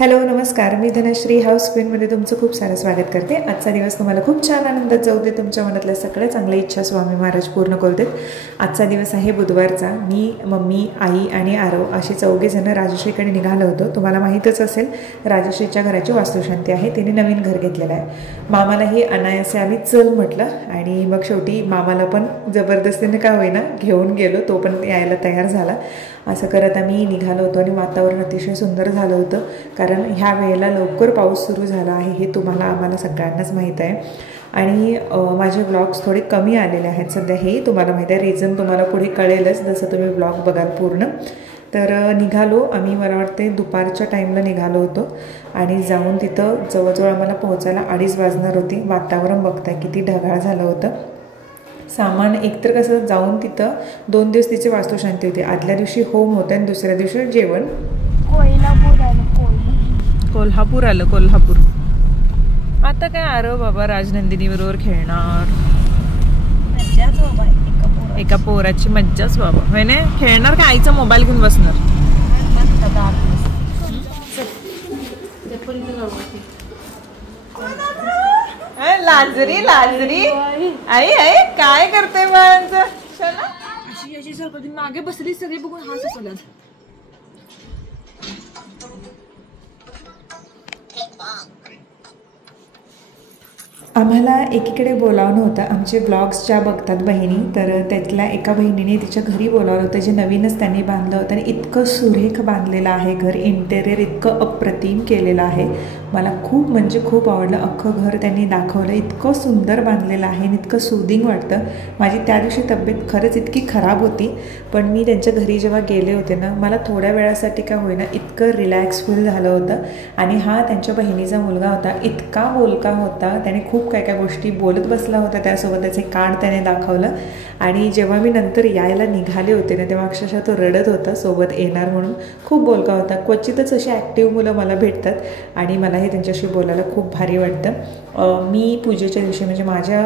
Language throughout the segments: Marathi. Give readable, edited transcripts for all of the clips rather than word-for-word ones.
हॅलो नमस्कार, मी धनश्री हाऊस क्वीनमध्ये तुमचं खूप सारं स्वागत करते। आजचा दिवस तुम्हाला खूप छान आनंदात जाऊ दे। तुमच्या मनातल्या सगळ्या चांगल्या इच्छा स्वामी महाराज पूर्ण करू देत। आजचा दिवस आहे बुधवारचा। मी, मम्मी, आई आणि आरव असे चौघे जण राजश्रीकडे निघालो होतो। तुम्हाला माहीतच असेल राजश्रीच्या घराची वास्तुशांती आहे, तिने नवीन घर घेतलेलं आहे। मामालाही अनायासे आम्ही चल म्हटलं आणि मग शेवटी मामाला पण जबरदस्तीने का होईना घेऊन गेलो, तो पण यायला तयार झाला। असं करत आम्ही निघालो होतो आणि वातावरण अतिशय सुंदर झालं होतं, कारण ह्या वेळेला लवकर पाऊस सुरू झाला आहे हे आम्हाला सगळ्यांनाच माहीत आहे। आणि माझे ब्लॉग्स थोडे कमी आलेले आहेत सध्या, हे तुम्हाला माहीत आहे। रिझन तुम्हाला पुढे कळेलच जसं तुम्ही ब्लॉग बघाल पूर्ण। तर निघालो आम्ही, मला वाटते दुपारच्या टाईमला निघालो होतो आणि जाऊन तिथं जवळजवळ आम्हाला पोहोचायला 2:30 वाजणार होती। वातावरण बघताय किती ढगाळ झालं होतं। सामान एकतर कसं जाऊन तिथं 2 दिवस तिची वास्तुशांती होती। आदल्या दिवशी होम होतं आणि दुसऱ्या दिवशी जेवण। कोल्हापूर आलं, कोल्हापूर। आता काय आरव बाबा राजनंदिनी बरोबर खेळणार, एका पोराची मज्जाच बाबा, होय ना? खेळणार का आईचा मोबाईल घेऊन बसणार? लाजरी लाजरी आई आई काय करते बाळांचं? अशी अशी सरपती मागे बसली, सगळे बघून हास असला। आम्हाला एकीकडे बोलावणं होतं। आमचे ब्लॉग्स ज्या बघतात बहिणी, तर त्यातल्या एका बहिणीने तिच्या घरी बोलावलं होतं, जे नवीनच त्यांनी बांधलं होतं आणि इतकं सुरेख बांधलेलं आहे घर। इंटेरियर इतकं अप्रतिम केलेलं आहे, मला खूप म्हणजे खूप आवडलं। अख्खं घर त्यांनी दाखवलं, इतकं सुंदर बांधलेलं आहे आणि इतकं सुदिंग वाटतं। माझी त्या दिवशी तब्येत खरंच इतकी खराब होती, पण मी त्यांच्या घरी जेव्हा गेले होते ना, मला थोड्या वेळासाठी का होईना इतकं रिलॅक्स फील झालं होतं। आणि हा त्यांच्या बहिणीचा मुलगा होता, इतका बोलका होता, त्याने खूप काय काय गोष्टी बोलत बसला होता। त्यासोबत त्याचे कार्ड त्याने दाखवलं आणि जेव्हा मी नंतर यायला निघाले होते ना, तेव्हा अक्षरशः तो रडत होता सोबत येणार म्हणून। खूप बोलका होता। क्वचितच अशी ॲक्टिव्ह मुलं मला भेटतात आणि मलाही त्यांच्याशी बोलायला खूप भारी वाटतं। मी पूजेच्या दिवशी म्हणजे माझ्या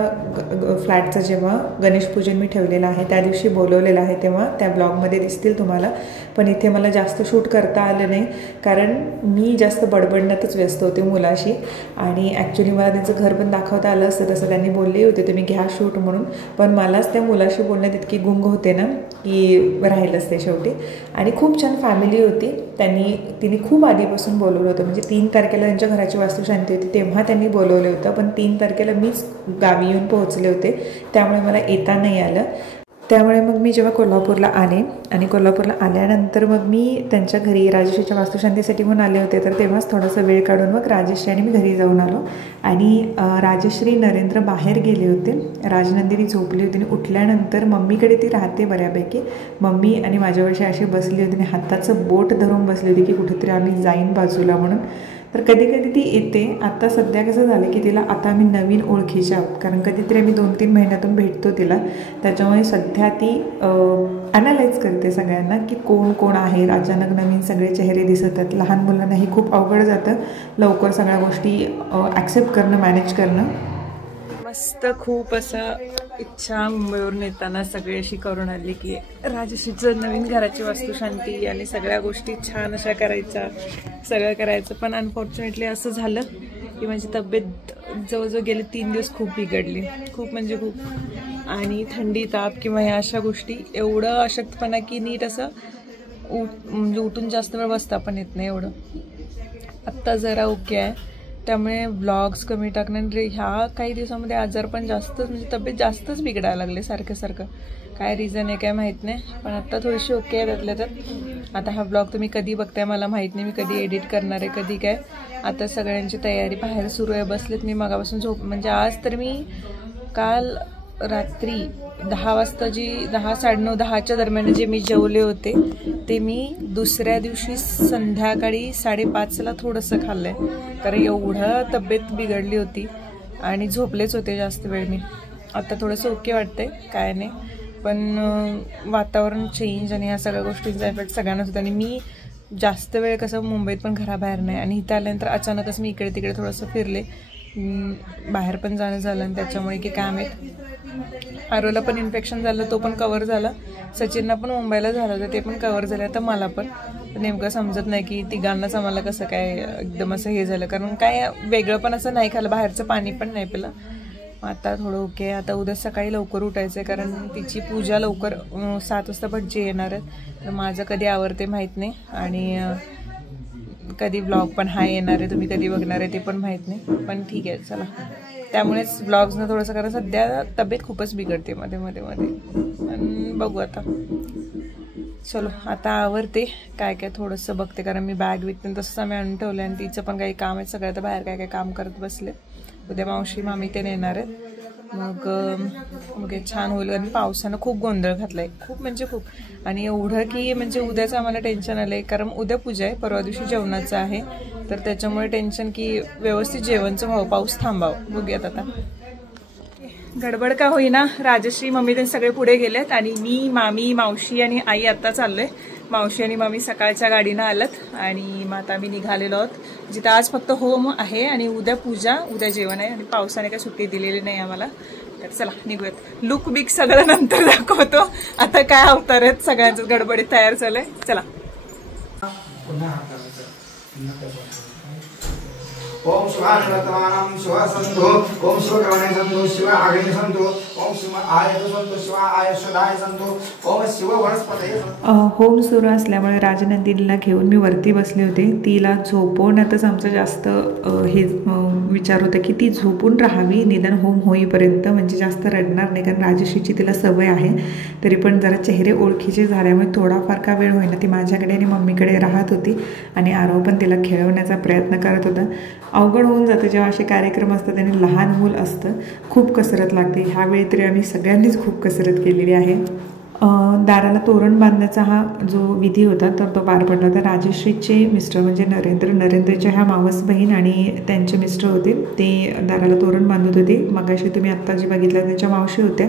फ्लॅटचं जेव्हा गणेश पूजन मी ठेवलेलं आहे त्या दिवशी बोलवलेलं आहे, तेव्हा त्या ब्लॉगमध्ये दिसतील तुम्हाला। पण इथे मला जास्त शूट करता आलं नाही, कारण मी जास्त बडबडण्यातच व्यस्त होते मुलाशी। आणि ॲक्च्युली मला त्यांचं घर पण दाखवता आलं असतं, तसं त्यांनी बोलले होते तुम्ही घ्या शूट म्हणून, पण मलाच त्या मुलाशी बोलण्यात इतकी गुंग होते ना की राहिलंच ते शेवटी। आणि खूप छान फॅमिली होती। तिने खूप आधीपासून बोलवलं होतं, म्हणजे 3 तारखेला त्यांच्या घराची वास्तुशांती होती तेव्हा त्यांनी बोलवलं होतं, पण 3 तारखेला मीच गावी येऊन पोहोचले होते, त्यामुळे मला येता नाही आलं। त्यामुळे मग मी जेव्हा कोल्हापूरला आले आणि कोल्हापूरला आल्यानंतर मग मी त्यांच्या घरी राजश्रीच्या वास्तुशांतीसाठी म्हणून आले होते, तर तेव्हाच थोडासा वेळ काढून मग राजश्री आणि मी घरी जाऊन आलो। आणि राजश्री नरेंद्र बाहेर गेले होते, राजनंदिनी झोपली होती आणि उठल्यानंतर मम्मीकडे ती राहते बऱ्यापैकी। मम्मी आणि माझ्यावर्षी अशी बसली होती आणि हाताचं बोट धरून बसली होती की कुठेतरी आम्ही जाईन बाजूला म्हणून। तर कधी कधी ती येते। आता सध्या कसं झालं की तिला आता आम्ही नवीन ओळखीच्या आहोत, कारण कधीतरी आम्ही 2-3 महिन्यातून भेटतो तिला, त्याच्यामुळे सध्या ती ॲनालाइज करते सगळ्यांना की कोण कोण आहे। अचानक नवीन सगळे चेहरे दिसत आहेत। लहान मुलांनाही खूप अवघड जातं लवकर सगळ्या गोष्टी ॲक्सेप्ट करणं, मॅनेज करणं। मस्त खूप असं इच्छा मुंबईवरून येताना सगळी अशी करून आली की राजश्रीचं नवीन घराची वास्तुशांती आणि सगळ्या गोष्टी छान अशा करायच्या, सगळं करायचं। पण अनफॉर्च्युनेटली असं झालं की माझी तब्येत जवळजवळ गेले 3 दिवस खूप बिघडली, खूप म्हणजे खूप। आणि थंडी, ताप किंवा ह्या अशा गोष्टी, एवढं अशक्तपणा की नीट असं म्हणजे उठून जास्त वेळ बसता पण येत नाही एवढं। आत्ता जरा ओके आहे, त्यामुळे व्लॉग्स कमी टाकणं। ह्या काही दिवसामध्ये आजार पण जास्तच, म्हणजे तब्येत जास्तच बिघडायला लागले सारखं। काय रिझन आहे काय माहीत नाही, पण आत्ता थोडीशी ओके आहे त्यातल्या त्यात। आता हा ब्लॉग तुम्ही कधी बघताय मला माहीत नाही, मी कधी एडिट करणार आहे कधी काय। आता सगळ्यांची तयारी बाहेर सुरू आहे, बसलेत मी मगापासून म्हणजे आज तर मी काल रात्री 10 वाजता 10-9:30 10च्या दरम्यान जे मी जेवले होते ते मी दुसऱ्या दिवशी संध्याकाळी 5:30ला थोडंसं खाल्लं आहे, कारण एवढं तब्येत बिघडली होती आणि झोपलेच होते जास्त वेळ मी। आता थोडंसं ओके वाटतंय, काय नाही, पण वातावरण चेंज आणि ह्या सगळ्या गोष्टींचा इफेक्ट सगळ्यांनाच होता। आणि मी जास्त वेळ कसं मुंबईत पण घराबाहेर नाही, आणि इथं आल्यानंतर अचानकच मी इकडे तिकडे थोडंसं फिरले, बाहेर पण जाणं झालं आणि त्याच्यामुळे की काय माहीत आरोला पण इन्फेक्शन झालं, तो पण कव्हर झाला। सचिनला पण मुंबईला झालं होतं, ते पण कव्हर झालं, तर मला पण नेमकं समजत नाही की तिघांनाच आम्हाला कसं काय एकदम असं हे झालं, कारण काय वेगळं पण असं नाही खाल्लं, बाहेरचं पाणी पण नाही पिलं. आता थोडं ओके. आता उद्या सकाळी लवकर उठायचं आहे कारण तिची पूजा लवकर 7 वाजता भटजी येणार आहेत. तर माझं कधी आवरते माहीत नाही आणि कधी व्लॉग पण हा येणार आहे, तुम्ही कधी बघणार आहे ते पण माहीत नाही. पण ठीक आहे चला, त्यामुळेच व्लॉग्सनं थोडंसं कारण सध्या तब्येत खूपच बिघडते मध्ये मध्ये मध्ये. बघू आता. चलो आता आवरते, काय काय थोडंसं बघते कारण मी बॅग विकते तसंच आम्ही आणून ठेवलं आणि तिचं पण काही काम आहे, सगळं तर बाहेर काय काय काम करत बसले. उद्या मावशी मामी ते येणार आहेत. मग छान होईल. आणि पावसानं खूप गोंधळ घातलाय, खूप म्हणजे खूप. आणि एवढं की म्हणजे उद्याचं आम्हाला टेन्शन आलंय कारण उद्या पूजा आहे, परवा दिवशी जेवणाचं आहे. तर त्याच्यामुळे टेन्शन की व्यवस्थित जेवणचं व्हावं, पाऊस थांबावं. बघूयात आता. गडबड का होईना, राजश्री मम्मी ते सगळे पुढे गेलेत आणि मी मामी मावशी आणि आई आता चाललोय. मावशी आणि मामी सकाळच्या गाडीनं आलत आणि मग आता मी निघालेलो आहोत, जिथं आज फक्त होम आहे आणि उद्या पूजा, उद्या जेवण आहे. आणि पावसाने काही सुट्टी दिलेली नाही आम्हाला. तर चला निघूयात. लुक बिक सगळं नंतर दाखवतो, आता काय अवतार आहेत सगळ्यांचं गडबडीत तयार झालंय. चला. ओम शिवाय शिवा संतो, ओम शिवकरणे संतो, शिव आग्ने संतो, ओम शिव आयत संतो, शिव आयुषदाय संतो, ओम शिव वनस्पतये संतो. होम सुरू असल्यामुळे राजनंदिनीला घेऊन मी वरती बसले होते. तिला झोपवण्यातच आमचं जास्त हे विचार होतं की ती झोपून राहावी निदान होम होईपर्यंत, म्हणजे जास्त रडणार नाही. कारण राजश्रीची तिला सवय आहे. तरी पण जरा चेहरे ओळखीचे झाल्यामुळे थोडाफार का वेळ होईना ती माझ्याकडे आणि मम्मीकडे राहत होती. आणि आरव पण तिला खेळवण्याचा प्रयत्न करत होता. अवघड होऊन जातं जेव्हा असे कार्यक्रम असतात आणि लहान मूल असतं, खूप कसरत लागते. ह्यावेळी तरी आम्ही सगळ्यांनीच खूप कसरत केलेली आहे. दाराला तोरण बांधण्याचा हा जो विधी होता तर तो पार पडला होता. राजश्रीचे मिस्टर म्हणजे नरेंद्रच्या ह्या मावस बहीण आणि त्यांचे मिस्टर होते, ते दाराला तोरण बांधत होते. मगाशी तुम्ही आत्ता जे बघितलं त्यांच्या मावशी होत्या.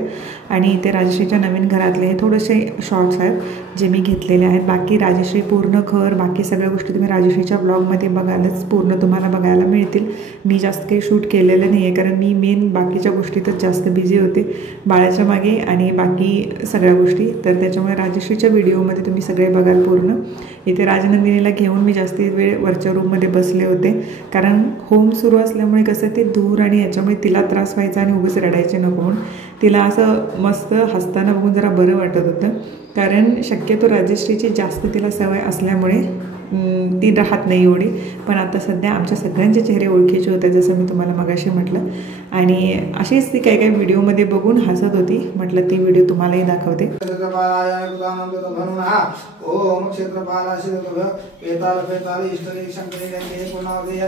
आणि ते राजश्रीच्या नवीन घरातले हे थोडेसे शॉर्ट्स आहेत जे मी घेतलेले आहेत. बाकी राजश्री पूर्ण घर, बाकी सगळ्या गोष्टी तुम्ही राजश्रीच्या ब्लॉगमध्ये बघालच, पूर्ण तुम्हाला बघायला मिळतील. मी जास्त काही शूट केलेलं नाही आहे कारण मी मेन बाकीच्या गोष्टीतच जास्त बिझी होते, बाळाच्या मागे आणि बाकी सगळ्या गोष्टी. तर त्याच्यामुळे राजश्रीच्या व्हिडिओमध्ये तुम्ही सगळे बघाल पूर्ण. इथे राजनंदिनीला घेऊन मी जास्ती वेळ वरच्या रूममध्ये बसले होते कारण होम सुरू असल्यामुळे कसं ते दूर आणि याच्यामुळे तिला त्रास व्हायचा आणि उगाच रडायचे नको म्हणून तिला असं मस्त हसताना बघून जरा बरं वाटत होतं. कारण शक्यतो राजश्रीची जास्त तिला सवय असल्यामुळे ती राहत नाही एवढी. पण आता सध्या आमच्या सगळ्यांचे चेहरे ओळखीचे होते जसं मी तुम्हाला मगाशी म्हटलं. आणि अशीच ती काही काही व्हिडिओमध्ये बघून हसत होती. म्हटलं ती व्हिडिओ तुम्हालाही दाखवते.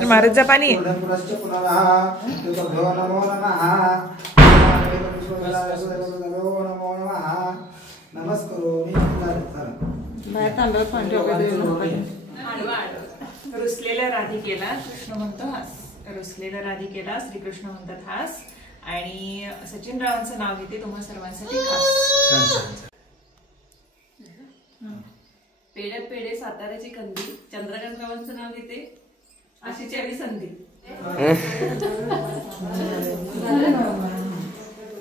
महाराज पाणी रुसलेल्या राधिकेला कृष्ण म्हणतो हास, रुसलेल्या राधिकेला श्रीकृष्ण म्हणतात हास. आणि सचिन रावांचं नाव घेते तुम्हा सर्वांसाठी खास. पेड्यात पेढे साताऱ्याची कंदी, चंद्रकांत रावांचं नाव घेते अशीच यावी संधी.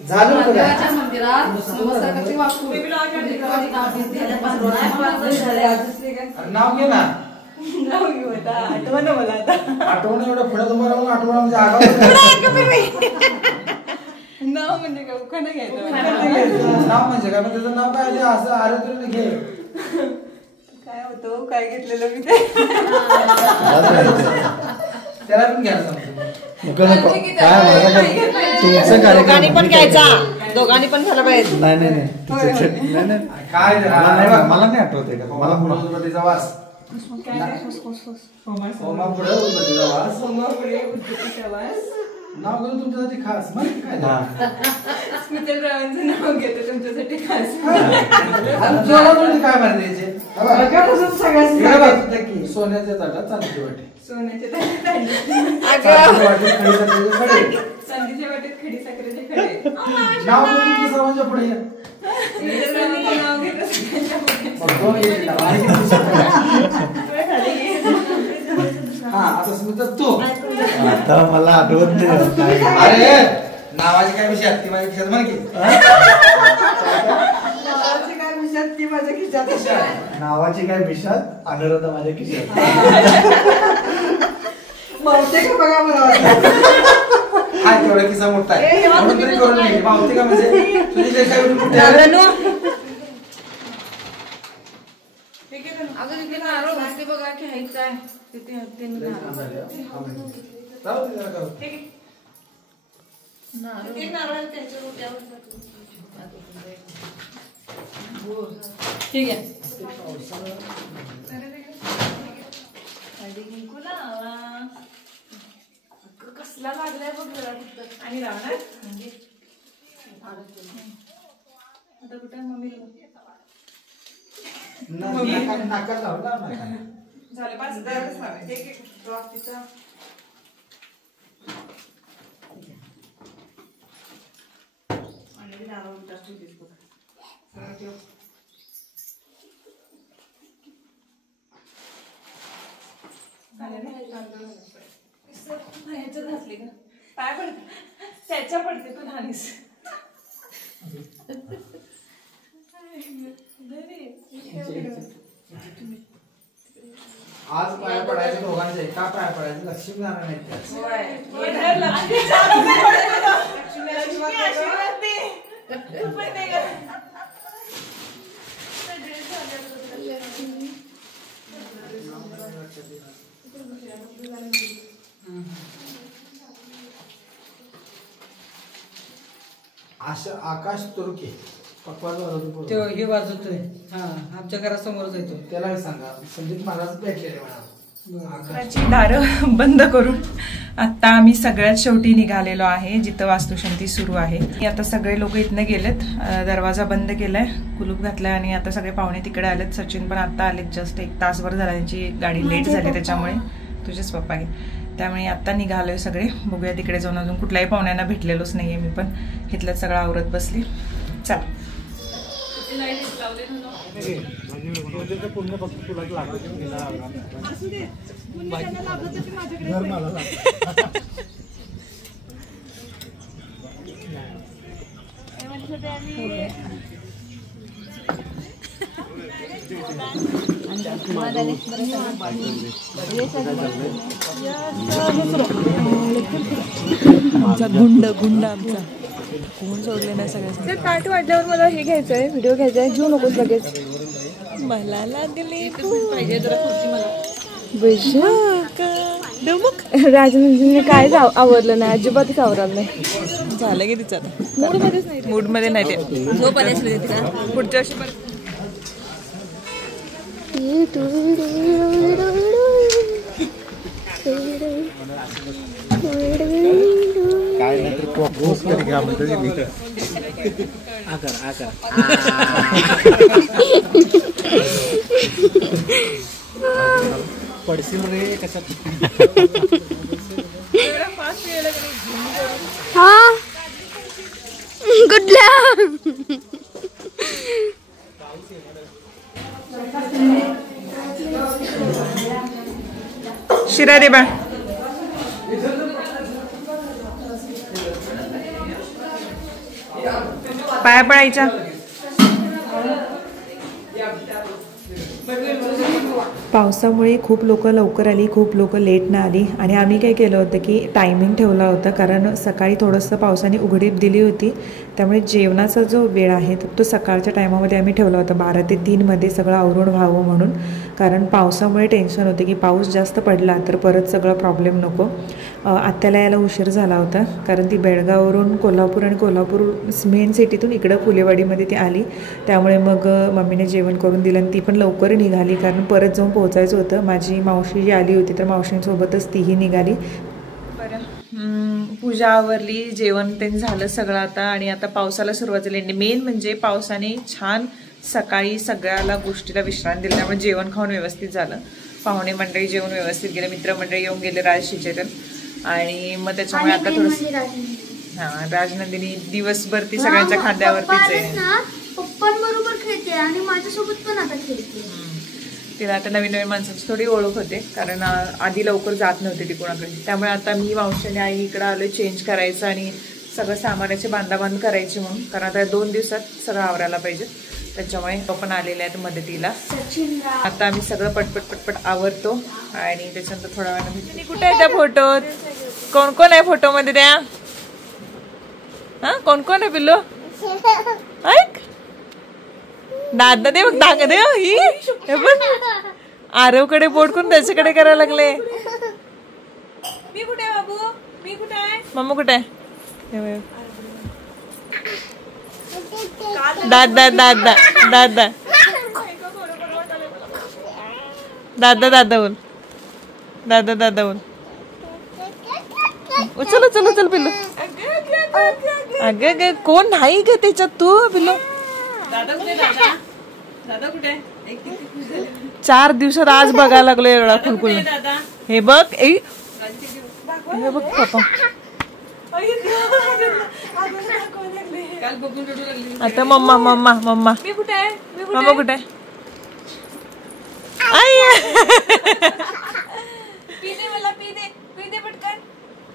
देवाच्या मंदिरात नाव घे ना, नाव घेऊ आता, आठवण मला आता. आठवण एवढं पुढे तुम्हाला आठवण म्हणजे आगाव नाव म्हणजे काय उखाणा घ्यायचं, नाव म्हणजे काय, त्याचं नाव काय असं आलं तरी घे. काय होतं काय घेतलेलं मी ते त्याला पण घ्यायला दोघांनी पण घ्यायचा, दोघांनी पण झालं पाहिजे. काय मला नाही आठवत आहे का मला उदबत्तीचा वास, नाव घेऊन तुमच्यासाठी खास माहिती काय स्मितल रावांचं नाव घेतो तुमच्यासाठी खास. काय माहिती सोन्याच्या ताटात चांदीची वाटी, सोन्याच्या चांदीच्या वाटेत खडी साखरेचे खडे. नाव घेऊन सर्वांच्या पुढे नाव घेतो तू आता मला आठवत नाही. अरे नावाची काय विषय ती माझी खिशात म्हण की बिशात ती माझ्या खिशात. नावाची काय बिशात, अनुराधा माझ्या खिशात. मावते का बघा मला. हाय तेवढा किस्सा मोठा आहे म्हणून तरी करून नाही मावते का म्हणजे तुझी जे काय कुठे अगं तिथे नारळ घातले बघा घ्यायचं आहे तिथे ठीक आहे. कसला लागलाय बघ आणि राहणार आता कुठे मम्मी नाका लावला झालं 5 दरच लावायचं एक एक ड्रॉप तिचा आणि नारळ जास्त दिसतो ह्याच्यात घातली का पाय पडते त्याच्या पडते तू धानीस आज पाया पडायचं दोघांचे का पाया पडायचं लक्ष्मी नारायण आकाश तुर्के हे वाजवतोय. हा आमच्या घरासमोरच येतो. त्याला सांगा संदीप महाराज भेटलेले मला. दारं बंद करून आता आम्ही सगळ्यात शेवटी निघालेलो आहे जिथं वास्तुशांती सुरू आहे. आता सगळे लोक इथनं गेलेत, दरवाजा बंद केलाय, कुलूप घातलाय आणि आता सगळे पाहुणे तिकडे आलेत. सचिन पण आता आलेत, जस्ट 1 तासभर झाला, त्यांची गाडी लेट झाली त्याच्यामुळे. तुझेच पप्पा आहे त्यामुळे आता निघालोय सगळे. बघूया तिकडे जाऊन, अजून कुठल्याही पाहुण्यांना भेटलेलोच नाहीये मी पण. इथलं सगळं आवरत बसली. चला आमचा गुंड आमचा कोण सोडले नाही सगळ्यांना. ताट वाढल्यावर मला हे घ्यायचं आहे, व्हिडिओ घ्यायचा आहे. घेऊ नकोस लगेच. मला लागली पाहिजे जरा खुर्ची मला. राजनंदिनीने काय आवरलं नाही, अजिबातच आवरलं नाही. झालं की तिचं आता मूडमध्येच नाही, मूडमध्ये नाही ते. झोप आली असली तिला पुढच्या वर्षी परत. काय नाही तर प्रपोज कर घ्या म्हणतो पडशील रे कशात. हा कुठल्या शिरा दे बा. पाया पडायच्या. पावसामुळे खूप लोक लवकर आली, खूप लोक लेटनं आली आणि आम्ही काय केलं होतं की टायमिंग ठेवला होता, कारण सकाळी थोडंसं पावसाने उघडीप दिली होती. त्यामुळे जेवणाचा जो वेळ आहे तो सकाळच्या टायमामध्ये आम्ही ठेवला होता, 12 ते 3 मध्ये सगळं आवरून व्हावं म्हणून. कारण पावसामुळे टेन्शन होते की पाऊस जास्त पडला तर परत सगळं प्रॉब्लेम नको. आत्याला यायला उशीर झाला होता, कारण ती बेळगाववरून कोल्हापूर आणि कोल्हापूर मेन सिटीतून इकडं फुलेवाडीमध्ये ती आली. त्यामुळे मग मम्मीने जेवण करून दिलं आणि ती पण लवकर निघाली, कारण परत जाऊन पोहोचायचं होतं. माझी मावशी जी आली होती तर मावशींसोबतच तीही निघाली. बरं, पूजा आवरली, जेवण ते झालं सगळं आता. आणि आता पावसाला सुरुवात झाली. मेन म्हणजे पावसाने छान सकाळी सगळ्याला गोष्टीला विश्रांती दिली, त्यामुळे जेवण खाऊन व्यवस्थित झालं. पाहुणे मंडळी जेवण व्यवस्थित गेले, मित्रमंडळी येऊन गेले, राजशिचेतन. आणि मग त्याच्यामुळे आता थोडंसं हां राजनंदिनी दिवसभर ती सगळ्यांच्या खांद्यावरतीच आहे. पप्पांबरोबर खेळते आणि माझ्यासोबत पण आता खेळते. तिला आता नवीन नवीन माणसांची थोडी ओळख होते, कारण आधी लवकर जात नव्हते ती कोणाकडे. त्यामुळे आता मी मावशीने आई इकडं आलो चेंज करायचं आणि सगळं सामानाचे बांधाबांध करायची म्हणून, कारण आता 2 दिवसात सगळं आवरायला पाहिजे. त्याच्यामुळे तो पण आलेला आहे मदतीला. आता आम्ही सगळं पटपट आवरतो आणि त्याच्यानंतर थोड्या वेळाने कुठे आहे त्या फोटोत? कोण कोण आहे फोटो मध्ये त्या? हा कोण कोण आहे पिल्लू? ऐक दादा दे बघ दाग दे ही आरवकडे बोट करून त्याच्याकडे करायला लागले. मी कुठे आहे बाबू? मी कुठे आहे? मम्मा कुठे आहे? दादा दादा दादा दादा दादा बोल दादा दादा बोल. उचल उचल उचल पिल्लू. अगं कोण नाही ग त्याच्यात तू पिल्लू? दादा कुठे? दादा दादा कुठे? 4 दिवसात आज बघायला लागलो एवढा खुलखुल. हे बघ हे बघ पप्पा आता मम्मा मम्मा मम्मा मी कुठे आहे? मम्मा कुठे आहे? पी दे मला पी दे पटकन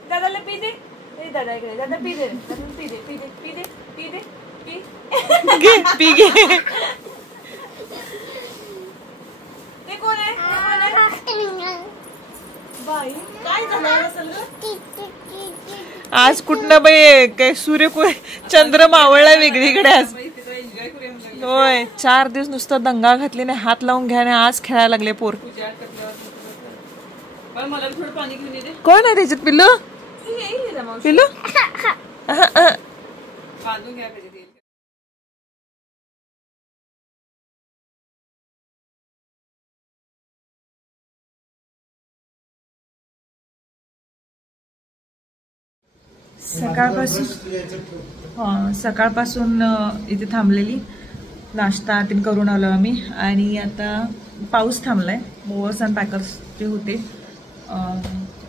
दादाला पी दे. दादा इकडे दादा पी दे पी दे पी दे पी दे पी दे पी पी घे. ते कोण आहे? बाई काय झालं असेल ग? आज कुठनं बाई काय सूर्य चंद्र मावळला वेगळीकडे आज. होय 4 दिवस नुसतं दंगा घातली नाही हात लावून घ्या आणि आज खेळायला लागले पोर. कोण आहे त्याच्यात पिल्लू? पिल्लू सकाळपासून इथे थांबलेली नाश्ता तीन करून आलो आम्ही आणि आता पाऊस थांबलाय. मोवर्स अँड पॅकर्स जे होते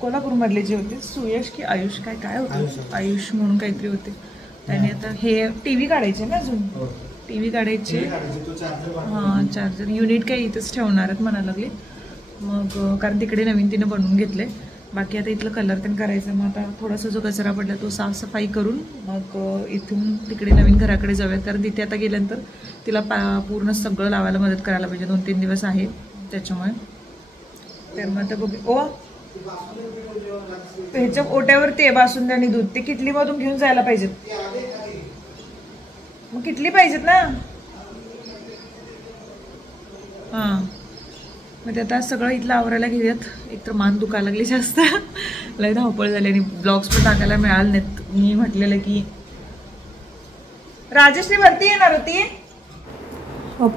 कोल्हापूरमधले जे होते सुयश की आयुष काय होतं आयुष म्हणून काहीतरी होते त्याने आता हे टी.व्ही काढायचे ना अजून टी.व्ही काढायचे. हां चार्जर युनिट काही इथंच ठेवणार आहेत म्हणायला लागले. मग कारण तिकडे नवीन तिनं बनवून घेतले. बाकी आता इथलं कलर पण करायचं. मग आता थोडासा जो कचरा पडला तो साफसफाई करून मग इथून तिकडे नवीन घराकडे जाऊयात. कारण तिथे आता गेल्यानंतर तिला पूर्ण सगळं लावायला मदत करायला पाहिजे. 2-3 दिवस आहे त्याच्यामुळे. तर मग आता बघू. ओ ह्याच्या ओट्यावरती आहे बासुंदी आणि दूध. ते किटलीमधून घेऊन जायला पाहिजेत. मग किटली पाहिजेत ना. हां मग आता सगळं इथलं आवरायला घेऊयात. एकतर मान दुखायला लागली जास्त लय धावपळ झाली आणि ब्लॉग्स पण टाकायला मिळाले नाहीत. मी म्हटलेलं की राजश्री वरती येणार होती.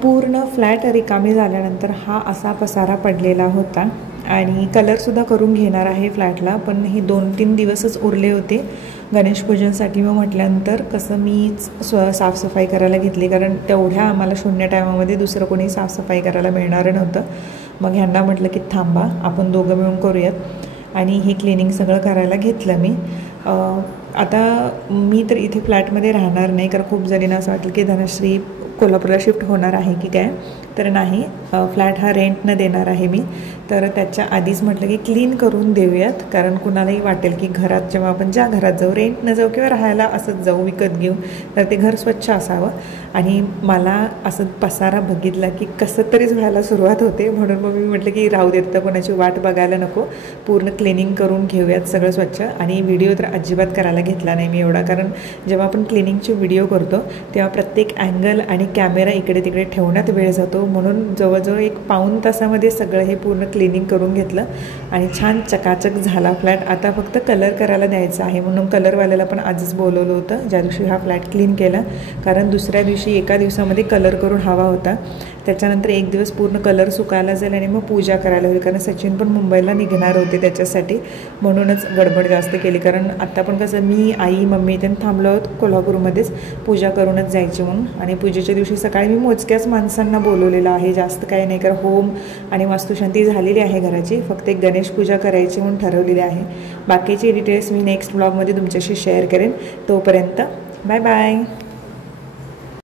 पूर्ण फ्लॅट रिकामी झाल्यानंतर हा असा पसारा पडलेला होता आणि कलरसुद्धा करून घेणार आहे फ्लॅटला. पण हे 2-3 दिवसच उरले होते गणेशपूजनसाठी. मग म्हटल्यानंतर कसं मीच साफसफाई करायला घेतली कारण तेवढ्या आम्हाला शून्य टायमामध्ये दुसरं कोणी साफसफाई करायला मिळणार नव्हतं. मग ह्यांना म्हटलं की थांबा आपण दोघं मिळून करूयात आणि हे क्लिनिंग सगळं करायला घेतलं मी. आता मी तर इथे फ्लॅटमध्ये राहणार नाही कारण खूप जणींना असं वाटलं की धनश्री कोल्हापूरला शिफ्ट होणार आहे की काय. तर नाही फ्लॅट हा रेंटनं देणार आहे मी. तर त्याच्या आधीच म्हटलं की क्लीन करून देऊयात कारण कुणालाही वाटेल की घरात जेव्हा आपण ज्या घरात जाऊ रेंटनं जाऊ किंवा राहायला असंच जाऊ विकत घेऊ तर ते घर स्वच्छ असावं. आणि मला असं पसारा बघितला की कसं तरीच व्हायला सुरुवात होते. म्हणून मग मी म्हटलं की राहू देत तर कोणाची वाट बघायला नको. पूर्ण क्लिनिंग करून घेऊयात सगळं स्वच्छ. आणि व्हिडिओ तर अजिबात करायला घेतला नाही मी एवढा कारण जेव्हा आपण क्लिनिंगचे व्हिडिओ करतो तेव्हा प्रत्येक अँगल आणि कॅमेरा इकडे तिकडे ठेवण्यात वेळ जातो. म्हणून जवळजवळ 1 पाऊण तासामध्ये सगळं हे पूर्ण क्लिनिंग करून घेतलं आणि छान चकाचक झाला फ्लॅट. आता फक्त कलर करायला द्यायचा आहे म्हणून कलरवाल्याला पण आजच बोलवलं होतं ज्या दिवशी हा फ्लॅट क्लीन केला. कारण दुसऱ्या दिवशी एका दिवसामध्ये कलर करून हवा होता. त्याच्यानंतर 1 दिवस पूर्ण कलर सुकायला जाईल आणि मग पूजा करायला होईल कारण सचिन पण मुंबईला निघणार होते त्याच्यासाठी. म्हणूनच गडबड जास्त केली कारण आत्ता पण कसं मी आई मम्मी त्यांनी थांबलो आहोत कोल्हापूरमध्येच पूजा करूनच जायची म्हणून. आणि पूजेच्या दिवशी सकाळी मी मोजक्याच माणसांना बोलवलेलं आहे जास्त काही नाही कारण होम आणि वास्तुशांती झालेली आहे घराची. फक्त एक गणेश पूजा करायची म्हणून ठरवलेली आहे. बाकीचे डिटेल्स मी नेक्स्ट ब्लॉगमध्ये तुमच्याशी शेअर करेन. तोपर्यंत बाय बाय.